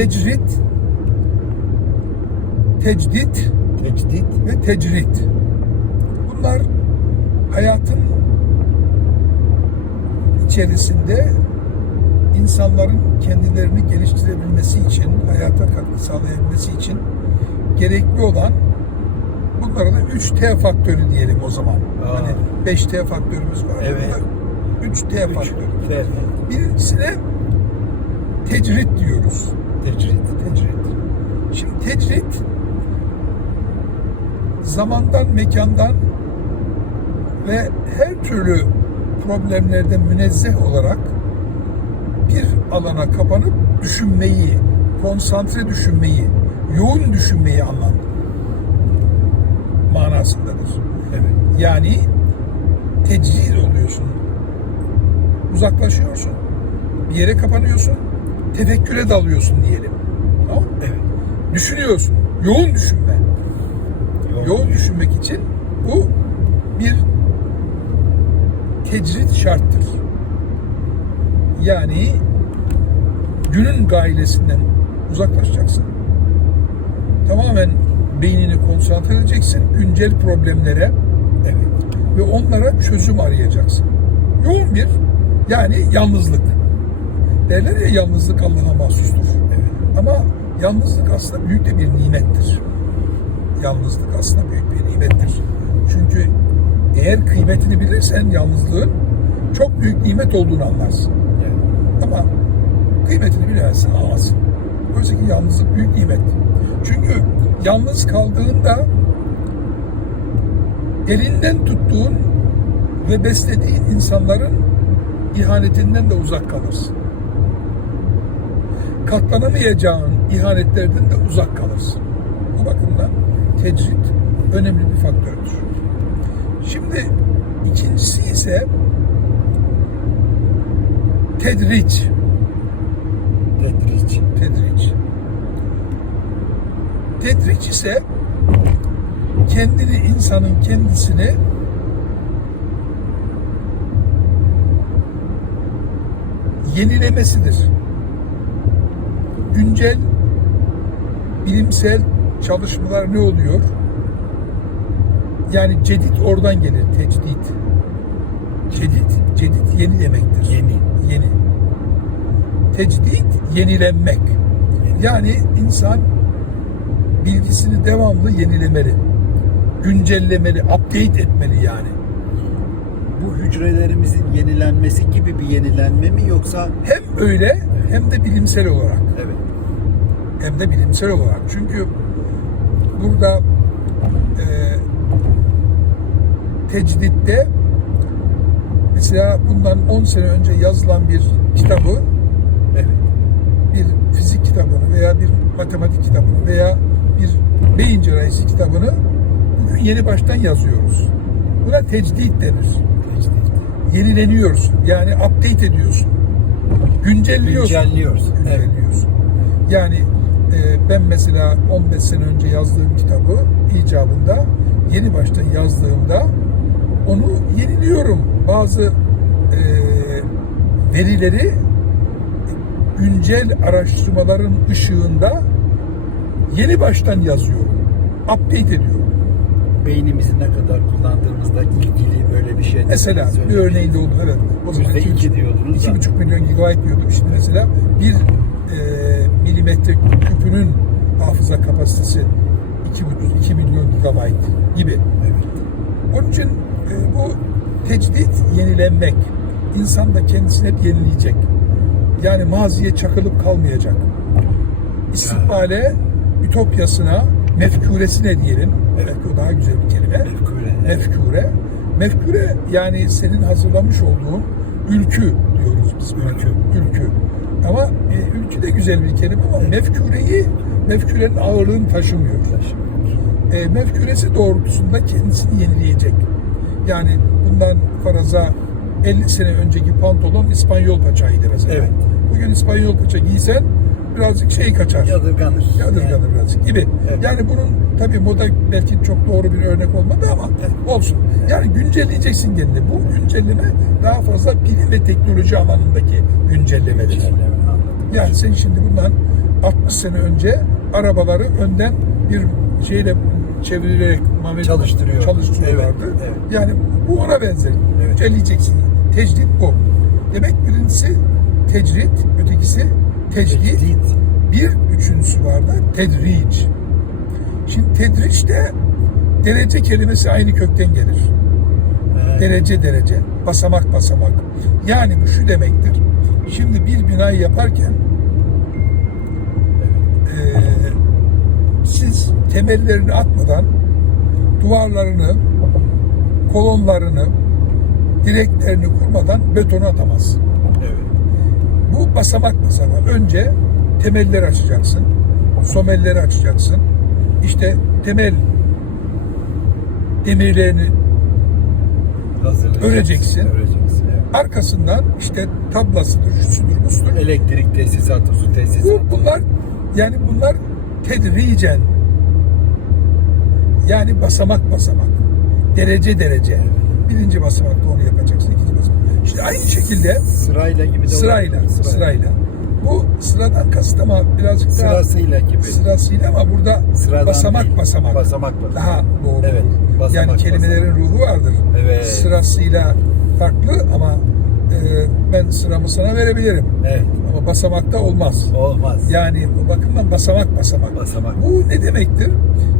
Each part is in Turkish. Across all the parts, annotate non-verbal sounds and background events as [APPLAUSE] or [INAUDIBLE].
tecrit, tecdit Tecdit. ve tecrit. Bunlar hayatın içerisinde insanların kendilerini geliştirebilmesi için, hayata katkı sağlayabilmesi için gerekli olan bunlara da 3T faktörü diyelim o zaman. Aa. Hani 5T faktörümüz var. Evet. 3T faktörü. Evet. Birincisine tecrit diyoruz. Tecrit. Tecrit. Şimdi tecrit zamandan, mekandan ve her türlü problemlerden münezzeh olarak bir alana kapanıp düşünmeyi, konsantre düşünmeyi, yoğun düşünmeyi anlam manasındadır. Evet. Yani tecrid oluyorsun. Uzaklaşıyorsun. Bir yere kapanıyorsun. Tefekküre dalıyorsun diyelim. Tamam? Evet. Düşünüyorsun. Yoğun düşünme. Yoğun düşünmek için bu bir tecrit şarttır. Yani günün gailesinden uzaklaşacaksın. Tamamen beynini konsantre edeceksin güncel problemlere Evet. ve onlara çözüm arayacaksın. Yoğun bir yani yalnızlık. Derler ya yalnızlık Allah'a mahsustur. Evet. Ama yalnızlık aslında büyük de bir nimettir. Yalnızlık aslında büyük bir nimettir. Çünkü eğer kıymetini bilirsen yalnızlığın çok büyük nimet olduğunu anlarsın. Evet. Ama kıymetini bilemezsin, alamazsın. Oysa ki yalnızlık büyük nimet. Çünkü yalnız kaldığında elinden tuttuğun ve beslediğin insanların ihanetinden de uzak kalırsın. Katlanamayacağın ihanetlerden de uzak kalırsın. Bu bakımdan tecrit önemli bir faktördür. Şimdi ikincisi ise tedriç. Tedric. Tedriç. Tedriç ise kendini insanın kendisini yenilemesidir. Güncel bilimsel çalışmalar ne oluyor? Yani cedid oradan gelir, tecdid. Cedid, cedid yeni demektir. Yeni. Yeni. Tecdid, yenilenmek. Yani insan bilgisini devamlı yenilemeli. Güncellemeli, update etmeli yani. Bu hücrelerimizin yenilenmesi gibi bir yenilenme mi yoksa Hem öyle hem de bilimsel olarak. evet. Hem de bilimsel olarak. Çünkü burada e, tecditte mesela bundan 10 sene önce yazılan bir kitabı Evet. bir fizik kitabını veya bir matematik kitabını veya bir beyin cerrahisi kitabını bugün yeni baştan yazıyoruz. Buna tecdit denir. Tecdit. Yenileniyorsun. Yani update ediyorsun. Güncelliyorsun. Güncelliyoruz. Evet. Güncelliyorsun. Yani e, ben mesela 15 sene önce yazdığım kitabı icabında yeni baştan yazdığımda onu yeniliyorum. Bazı e, verileri güncel araştırmaların ışığında yeni baştan yazıyorum. Update ediyorum. Beynimizi ne kadar kullandığımızda ilgili böyle bir şey. Mesela bir örneğinde oldu evet. O zaman Yüzde iki, iki diyordunuz iki da. buçuk milyon gigabyte diyorduk. Şimdi mesela bir milimetre küpünün hafıza kapasitesi iki, buçuk- iki milyon gigabyte gibi. Evet. Onun için e, bu tecdit yenilenmek. İnsan da kendisini hep yenileyecek. Yani maziye çakılıp kalmayacak. İstikbale, ütopyasına, mefkuresine diyelim. Belki o daha güzel bir kelime. Mefkure. Evet. Mefkure. Mefkure yani senin hazırlamış olduğun ülkü diyoruz biz. Ülkü. Ülkü. Ama e, ülkü de güzel bir kelime ama mefkureyi, mefkurenin ağırlığını taşımıyor. E, mefküresi doğrultusunda kendisini yenileyecek. Yani bundan faraza 50 sene önceki pantolon İspanyol paçaydı mesela. Evet. Bugün İspanyol paça giysen birazcık şey kaçar. Yadırganır. Yadırganır birazcık gibi. Evet. Yani bunun tabii moda belki çok doğru bir örnek olmadı ama olsun. Yani güncelleyeceksin kendini. Bu güncelleme daha fazla bilim ve teknoloji alanındaki güncellemedir. Anladım. Yani sen şimdi bundan 60 sene önce arabaları önden bir şeyle çevrilerek mameti Çalıştırıyor. çalıştırıyorlardı. Evet, evet. Yani bu ona benzer. Evet. Elleyeceksin. Tecrit bu. Demek birincisi tecrit, ötekisi tecdit. Tecdit. Bir üçüncüsü var da tedric. Şimdi tedric de derece kelimesi aynı kökten gelir. Evet. Derece derece, basamak basamak. Yani bu şu demektir. Şimdi bir binayı yaparken eee, siz temellerini atmadan duvarlarını, kolonlarını, direklerini kurmadan betonu atamazsın. Bu basamak basamak. Önce temelleri açacaksın. Somelleri açacaksın. İşte temel demirlerini. Öreceksin. Öreceksin. Evet. arkasından işte tablasıdır, şusudur, busudur. Elektrik tesisatı, su tesisatı. Bu, bunlar yani bunlar tedricen yani basamak basamak derece derece birinci basamakta onu basamak. İşte aynı şekilde Sırayla gibi de sırayla olabilir. sırayla bu sıradan kasıt ama birazcık daha Sırasıyla gibi. sırasıyla ama burada Sıradan basamak değil. basamak Basamak basamak. daha doğru. Evet, basamak yani kelimelerin ruhu vardır. Evet. Sırasıyla farklı ama e, ben sıramı sana verebilirim. Evet. Ama basamakta olmaz. Olmaz. Yani o bakımdan basamak basamak. Basamak. Bu ne demektir?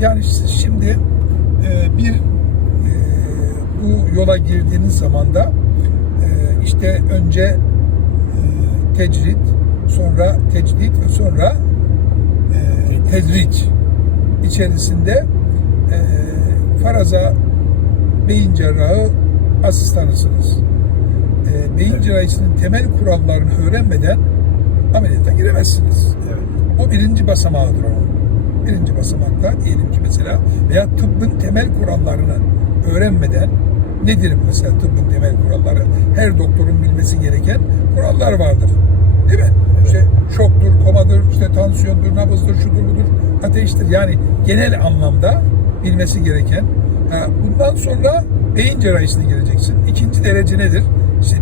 Yani siz şimdi e, bir e, bu yola girdiğiniz zaman da işte önce e, tecrit, sonra tecdit ve sonra e, tedric içerisinde e, faraza beyin cerrahı asistanısınız. E, beyin Evet. cerrahisinin temel kurallarını öğrenmeden ameliyata giremezsiniz. Evet. O birinci basamağıdır onun. Birinci basamakta diyelim ki mesela veya tıbbın temel kurallarını öğrenmeden nedir mesela tıbbın temel kuralları? Her doktorun bilmesi gereken kurallar vardır. Değil mi? İşte şoktur, komadır, işte tansiyondur, nabızdır, şudur budur, ateştir. Yani genel anlamda bilmesi gereken. Ha, bundan sonra beyin cerrahisine geleceksin. İkinci derece nedir? İşte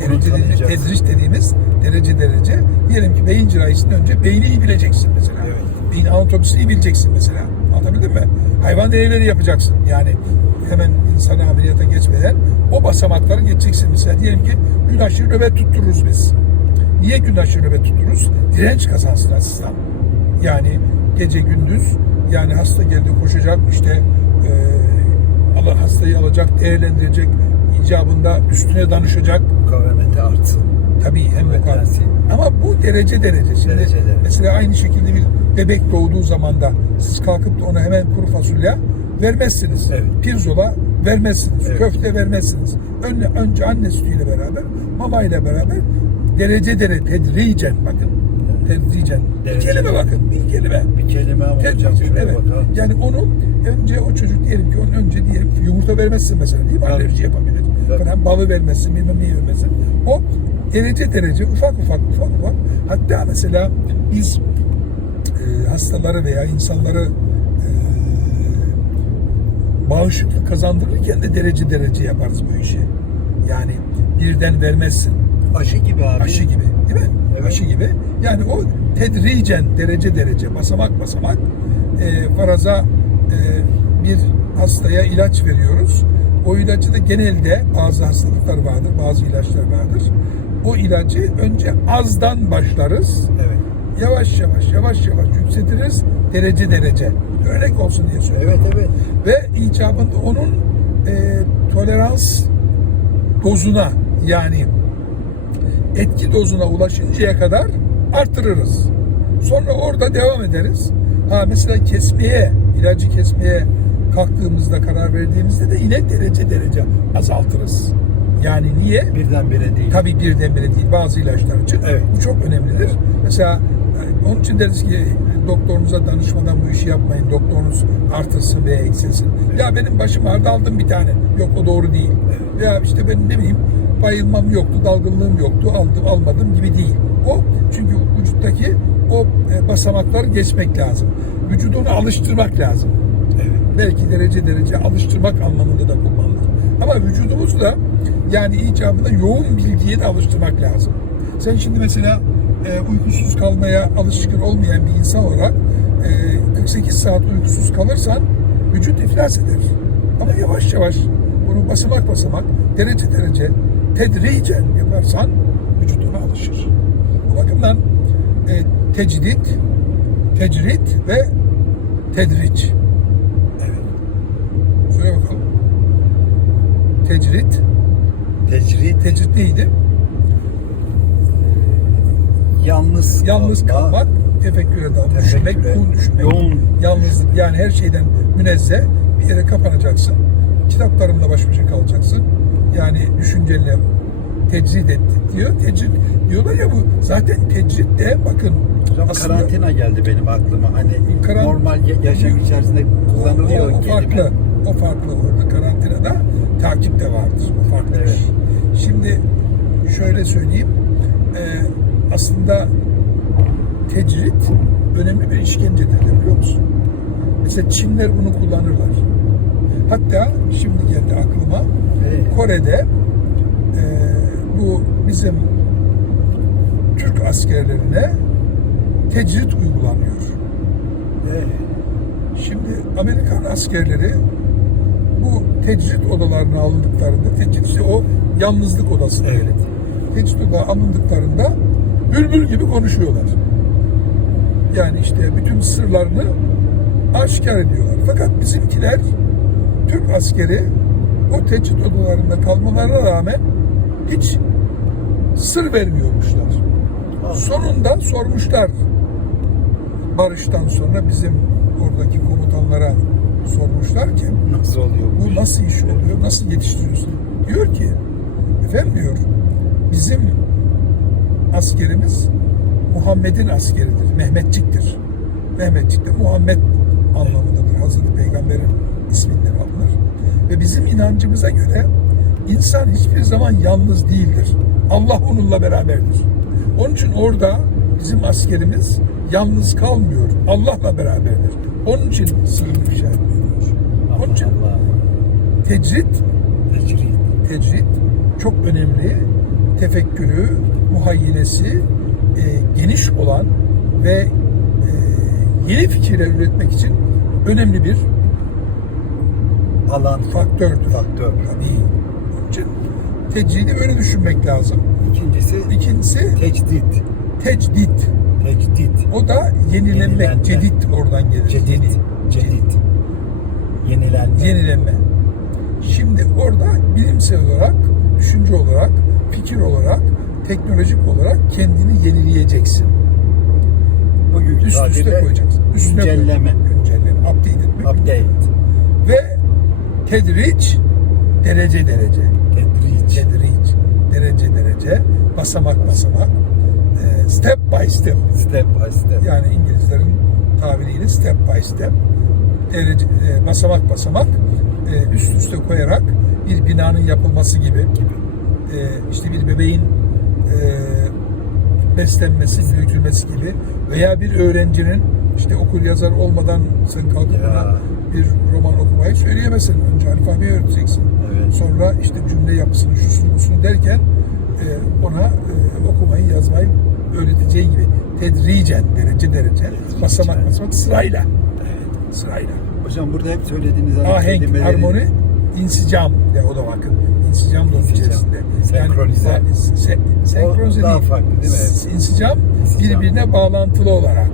derece dediğimiz, tedriş dediğimiz derece derece. Diyelim ki beyin cerrahisinden önce beyni iyi bileceksin mesela. Evet. Beyin anatomisini iyi bileceksin mesela. Anlatabildim mi? Hayvan deneyleri yapacaksın. Yani hemen insana ameliyata geçmeden o basamakları geçeceksin. Mesela diyelim ki gün aşırı nöbet tuttururuz biz. Niye gün aşırı nöbet tuttururuz? Direnç kazansın asistan. Yani gece gündüz yani hasta geldi koşacak işte e, hastayı alacak, değerlendirecek, icabında üstüne danışacak. Mukavemeti artsın. Tabii hem dersi. Ama bu derece derece. Şimdi Derece derece. mesela aynı şekilde bir bebek doğduğu zaman da siz kalkıp da ona hemen kuru fasulye vermezsiniz. Evet. Pirzola vermezsiniz. Evet. Köfte vermezsiniz. Önce, önce anne sütüyle beraber, ile beraber derece derece tedricen bakın. Tedricen. Bir Derece. kelime bakın. Bir kelime. Bir kelime ama hocam Tedricen. şuraya Evet. bakalım. Yani onu önce o çocuk diyelim ki onun önce diyelim ki yumurta vermezsin mesela değil mi? Tabii. Alerji yapabilir. Tabii. Falan balı vermezsin, bilmem neyi vermezsin. O derece derece ufak ufak ufak ufak. Hatta mesela biz hastaları veya insanları e, bağışıklık kazandırırken de derece derece yaparız bu işi. Yani birden vermezsin. Aşı gibi abi. Aşı gibi değil mi? Evet. Aşı gibi. Yani o tedricen derece derece basamak basamak e, faraza e, bir hastaya ilaç veriyoruz. O ilacı da genelde bazı hastalıklar vardır, bazı ilaçlar vardır. O ilacı önce azdan başlarız. Evet. Yavaş yavaş yavaş yavaş yükseltiriz derece derece. Örnek olsun diye söylüyorum. Evet evet. Ve icabında onun e, tolerans dozuna yani etki dozuna ulaşıncaya kadar artırırız. Sonra orada devam ederiz. Ha mesela kesmeye, ilacı kesmeye kalktığımızda karar verdiğimizde de yine derece derece azaltırız. Yani niye? Birdenbire değil. Tabii birdenbire değil bazı ilaçlar için. Evet. Bu çok önemlidir. Mesela e, onun için deriz ki doktorunuza danışmadan bu işi yapmayın. Doktorunuz artırsın veya eksilsin. Ya benim başım ağrıdı aldım bir tane. Yok o doğru değil. Ya işte ben ne bileyim bayılmam yoktu, dalgınlığım yoktu, aldım almadım gibi değil. O çünkü vücuttaki o e, basamakları geçmek lazım. Vücudunu alıştırmak lazım Evet. belki derece derece alıştırmak anlamında da kullanılır. Ama vücudumuzu da yani icabında yoğun bilgiye de alıştırmak lazım. Sen şimdi mesela e, uykusuz kalmaya alışkın olmayan bir insan olarak e, 48 saat uykusuz kalırsan vücut iflas eder. Ama yavaş yavaş bunu basamak basamak, derece derece, tedricen yaparsan vücut ona alışır. Bu bakımdan e, tecdit, tecrit ve tedriç. Evet. Söyle bakalım. Tecrit, Tecrit, tecrit neydi? Yalnız, Yalnız kalma, kalmak, tefekküre dalmak, Tefekküre, yoğun düşünmek. yoğun Yalnızlık yani her şeyden münezzeh bir yere kapanacaksın. Kitaplarınla baş başa kalacaksın. Yani düşünceyle tecrid et diyor. Tecrid diyorlar ya bu zaten tecrid de bakın Hocam aslında karantina geldi benim aklıma. Hani Karan- normal ya- yaşam içerisinde kullanılıyor o, o kelime. farklı. O farklı orada karantinada takip de vardır. O farklı Evet. şey. Şimdi şöyle söyleyeyim. Ee, aslında tecrit önemli bir işkencedir biliyor musun? Mesela Çinler bunu kullanırlar. Hatta şimdi geldi aklıma Evet. Kore'de e, bu bizim Türk askerlerine tecrit uygulanıyor. Evet. Şimdi Amerikan askerleri bu tecrit odalarına alındıklarında, tecrit o yalnızlık odası Evet. Tecrit odalarına alındıklarında bülbül gibi konuşuyorlar. Yani işte bütün sırlarını aşikar ediyorlar. Fakat bizimkiler Türk askeri o tecrit odalarında kalmalarına rağmen hiç sır vermiyormuşlar. Sonunda sormuşlar. Barıştan sonra bizim oradaki komutanlara sormuşlar ki Nasıl oluyor bu? nasıl iş oluyor, nasıl yetiştiriyorsun? Diyor ki, efendim diyor, bizim askerimiz Muhammed'in askeridir, Mehmetçiktir. Mehmetçik de Muhammed anlamındadır. Hazreti Peygamber'in isminden alınır. Ve bizim inancımıza göre insan hiçbir zaman yalnız değildir. Allah onunla beraberdir. Onun için orada bizim askerimiz yalnız kalmıyor. Allah'la beraberdir. Onun için sığınır işaretliyorlar. Onun için Tecrit. tecrit çok önemli. Tefekkürü, muhayyilesi e, geniş olan ve e, yeni fikirler üretmek için önemli bir Alan. faktördür. Faktör. Tabii. İçin tecridi öyle düşünmek lazım. İkincisi İkincisi tecdit. tecdit. Tecdit. O da yenilenmek. Yenilenme. Cedid oradan gelir. Cedid. Yeni. Cedid. Yenilenme. yenilenme. Şimdi orada bilimsel olarak, düşünce olarak, fikir olarak, teknolojik olarak kendini yenileyeceksin. Bugünkü Üst üste koyacaksın. Üstüne güncelleme. Güncelleme, update etmek. Update. Ve tedriç, derece derece. Tedric. Tedriç, derece derece, basamak basamak, e, step by step. Step by step. Yani İngilizlerin tabiriyle step by step, derece, e, basamak basamak e, üst üste koyarak bir binanın yapılması gibi, e, işte bir bebeğin beslenmesi, büyütülmesi gibi veya bir öğrencinin işte okur yazar olmadan sen kalkıp ona bir roman okumayı söyleyemezsin. Önce alfabeyi öğreteceksin. Evet. Sonra işte cümle yapısını, şusunu, busunu derken e, ona e, okumayı, yazmayı öğreteceği gibi tedricen, derece derece, basamak basamak sırayla. Sırayla. Hocam burada hep söylediğiniz Ahenk, kelimelerin- harmoni, insicam. Ya o da bakın. İnsicam da içerisinde. Senkronize. Yani, se, senkronize daha değil. farklı değil mi? İnsicam, İnsicam. birbirine bağlantılı olarak.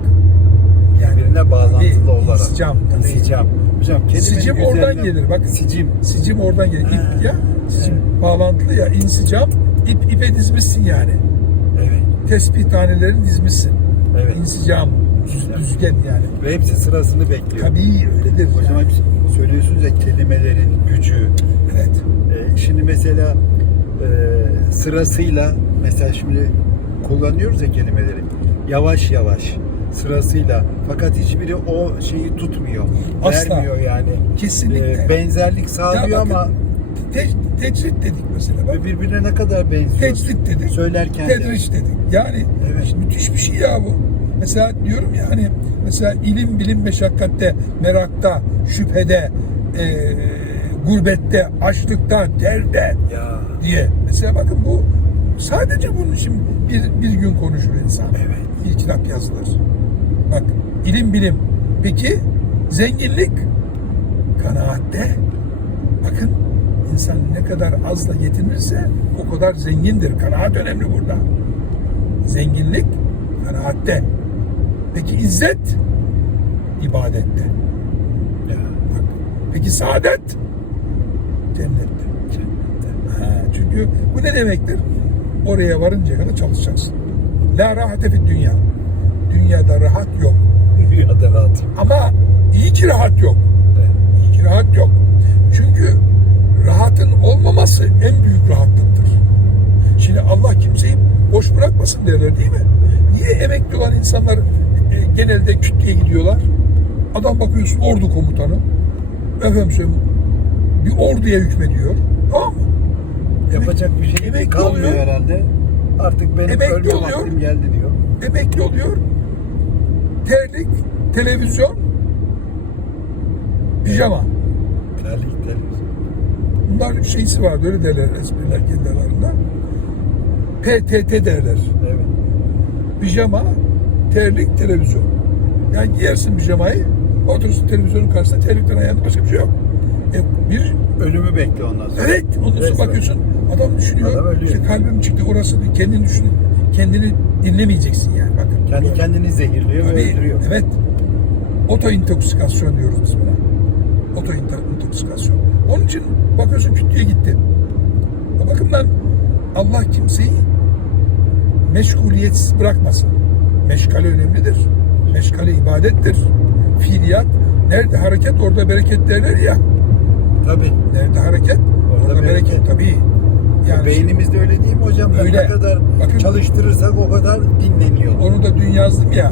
birbirine bağlantılı Tabii, olarak. insicam. İnsicam. Hocam Sicim oradan üzerine- gelir, bak. Sicim. Sicim oradan gelir. İp ya. Sicim evet. bağlantılı ya. İnsicam, ip ipe dizmişsin yani. Evet. Tesbih tanelerini dizmişsin. Evet. İnsicam, düz, düzgen yani. Ve hepsi sırasını bekliyor. Tabii öyledir. Hocam yani. Söylüyorsunuz ya kelimelerin gücü. Evet. Ee, şimdi mesela e, sırasıyla mesela şimdi kullanıyoruz ya kelimeleri. Yavaş yavaş sırasıyla fakat hiçbiri o şeyi tutmuyor. Asla. Vermiyor yani. Kesinlikle. Ee, benzerlik sağlıyor Ya bakın, ama Te, tecrit dedik mesela. Bak, birbirine ne kadar benziyor. tecrit dedik. Söylerken de. Tedriç dedik. Yani Evet. müthiş bir şey ya bu. Mesela diyorum ya hani mesela ilim bilim meşakkatte, merakta, şüphede, e, gurbette, açlıkta, derde Ya diye. Mesela bakın bu Sadece bunun için bir, bir gün konuşur insan. Evet. Bir kitap yazılır. Bak ilim bilim. Peki zenginlik kanaatte. Bakın insan ne kadar azla yetinirse o kadar zengindir. Kanaat önemli burada. Zenginlik kanaatte. Peki izzet ibadette. Ya, Bak. Peki saadet cennette. cennette. Ha, çünkü bu ne demektir? Oraya varıncaya kadar çalışacaksın. La rahate fid dünya. Dünyada rahat yok. [LAUGHS] Dünyada rahat. Ama iyi ki rahat yok. Evet. İyi ki rahat yok. Çünkü rahatın olmaması en büyük rahatlıktır. Şimdi Allah kimseyi boş bırakmasın derler değil mi? Niye emekli olan insanlar genelde kütleye gidiyorlar? Adam bakıyorsun ordu komutanı. Efendim söyleyeyim, bir orduya hükmediyor. Tamam mı? Yapacak bir şey Emekli kalmıyor oluyor. herhalde. Artık benim Emekli ölme oluyor. vaktim geldi diyor. emekli oluyor. Terlik, televizyon, pijama. Terlik terlik. Bunların şeysi vardı öyle derler espriler kendi aralarında. PTT derler. Evet. Pijama, terlik, televizyon. Yani giyersin pijamayı, oturursun televizyonun karşısında terlikten ayağında başka bir şey yok. E, bir, Ölümü bekle ondan sonra. evet ondan sonra Resmen. bakıyorsun adam düşünüyor. Adam ölüyor. işte kalbim çıktı orası kendini düşün. Kendini dinlemeyeceksin yani bakın. Kendi kendini zehirliyor ve Tabii, öldürüyor. Evet. Oto intoksikasyon diyoruz biz buna. Oto intoksikasyon. Onun için bakıyorsun kütleye gitti. O bakımdan Allah kimseyi meşguliyetsiz bırakmasın. Meşgale önemlidir. Meşgale ibadettir. Fiiliyat. Nerede hareket orada bereket derler ya. Tabii. Nerede hareket orada, Orada bereket. bereket. Tabii. Yani Beynimiz de öyle değil mi hocam? Öyle. Ne kadar Bakın- çalıştırırsak o kadar dinleniyor. Onu da dün yazdım ya.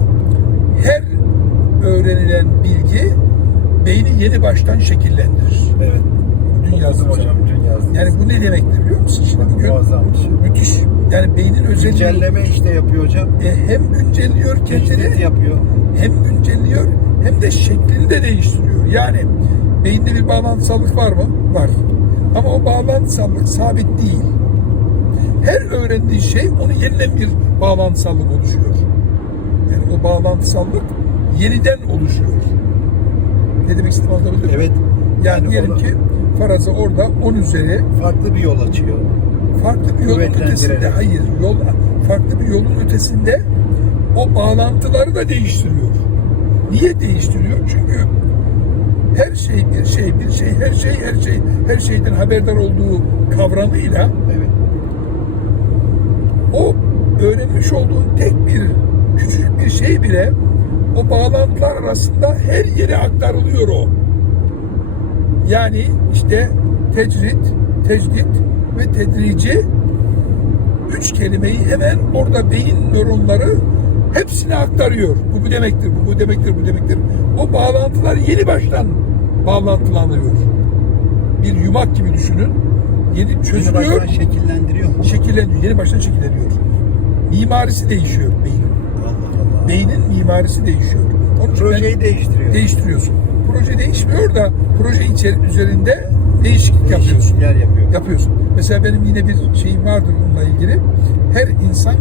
Her öğrenilen bilgi beyni yeni baştan şekillendirir. Evet. Dün yazdım hocam dün yazdım. Yani bu ne demektir biliyor musun? Şimdi bugün Muazzam bir şey. müthiş. Yani beynin özelliği Güncelleme işte yapıyor hocam. e, hem güncelliyor kendini yapıyor. hem güncelliyor hem de şeklini de değiştiriyor. Yani beyinde bir bağlantısallık var mı? Var. Ama o bağlantısallık sabit değil. Her öğrendiği şey onu yeniden bir bağlantısallık oluşuyor. Yani o bağlantısallık yeniden oluşuyor. Ne demek istediğimi anlatabildim mi? Evet. Yani, Yani diyelim onu- ki faraza orada 10 üzeri Farklı bir yol açıyor. Farklı bir yolun ötesinde hayır yol farklı bir yolun ötesinde o bağlantıları da değiştiriyor. Niye değiştiriyor? Çünkü her şey bir şey bir şey her şey her şey her şeyden haberdar olduğu kavramıyla Evet. o öğrenmiş olduğun tek bir küçük bir şey bile o bağlantılar arasında her yere aktarılıyor o. Yani işte tecrit, tecdit ve tedrici üç kelimeyi hemen orada beyin nöronları hepsine aktarıyor. Bu bu demektir, bu bu demektir, bu demektir. O bağlantılar yeni baştan bağlantılanıyor. Bir yumak gibi düşünün. Yeni çözülüyor baştan şekillendiriyor mu? şekilleniyor. Yeni baştan şekilleniyor. Mimarisi değişiyor beynin. Allah Allah. Beynin mimarisi değişiyor. Onun Projeyi değiştiriyor. değiştiriyorsun. Proje değişmiyor da proje içeri, üzerinde değişiklik yapıyorsun. Yapıyor. Yapıyorsun. Mesela benim yine bir şeyim vardır bununla ilgili. Her insan